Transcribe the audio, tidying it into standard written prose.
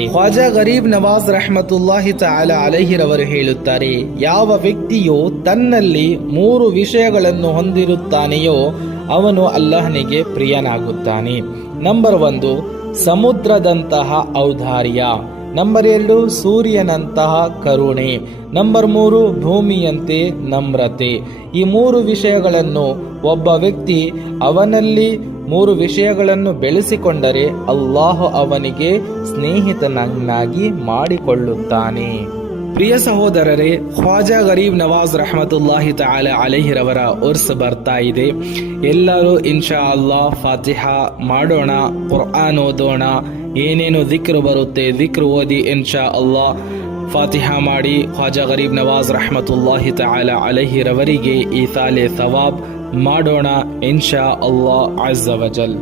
ಖ್ವಾಜಾ ಗರೀಬ್ ನವಾಜ್ ರಹಮತುಲ್ಲಾಹಿ ತಆಲಾ ಅಲೈಹಿರವರು ಹೇಳುತ್ತಾರೆ, ಯಾವ ವ್ಯಕ್ತಿಯು ತನ್ನಲ್ಲಿ 3 ವಿಷಯಗಳನ್ನು ಹೊಂದಿರುತ್ತಾನೆಯೋ ಅವನು ಅಲ್ಲಾಹನಿಗೆ ಪ್ರಿಯನಾಗುತ್ತಾನೆ. ನಂಬರ್ 1 ಸಮುದ್ರದಂತಹ ಔದಾರ್ಯ, ನಂಬರ್ 2 ಸೂರ್ಯನಂತಹ ಕರುಣೆ, ನಂಬರ್ 3 ಭೂಮಿಯಂತೆ ನಮ್ರತೆ. ಈ 3 ವಿಷಯಗಳನ್ನು ಒಬ್ಬ ವ್ಯಕ್ತಿ ಅವನಲ್ಲಿ 3 ವಿಷಯಗಳನ್ನು ಬೆಳೆಸಿಕೊಂಡರೆ ಅಲ್ಲಾಹ್ ಅವನಿಗೆ ಸ್ನೇಹಿತನನ್ನಾಗಿ ಮಾಡಿಕೊಳ್ಳುತ್ತಾನೆ. ಪ್ರಿಯ ಸಹೋದರರೇ, ಖ್ವಾಜಾ ಗರೀಬ್ ನವಾಜ್ ರಹಮತುಲ್ಲಾಹಿ ತಆಲಾ ಅಲೈಹಿರವರ ಉರ್ಸ್ ಬರ್ತಾ ಇದೆ. ಎಲ್ಲರೂ ಇನ್ಶಾ ಅಲ್ಲಾಹ್ ಫಾತಿಹಾ ಮಾಡೋಣ, ಕುರ್ಆನ್ ಓದೋಣ. ಏನೇನು ದಿಕ್ರ್ ಬರುತ್ತೆ ದಿಕ್ರ್ ಓದಿ ಇನ್ಶಾ ಅಲ್ಲಾಹ್ ಫಾತಿಹಾ ಮಾಡಿ ಖ್ವಾಜಾ ಗರೀಬ್ ನವಾಜ್ ರಹಮತುಲ್ಲಾಹಿ ತಆಲಾ ಅಲೈಹಿರವರಿಗೆ ಈ ಸಾಲೆ ಸವಾಬ್ ಮಾಡೋಣ ಇನ್ಶಾ ಅಲ್ಲಾಹ್ ಅಜ್ಜ ವಜಲ್.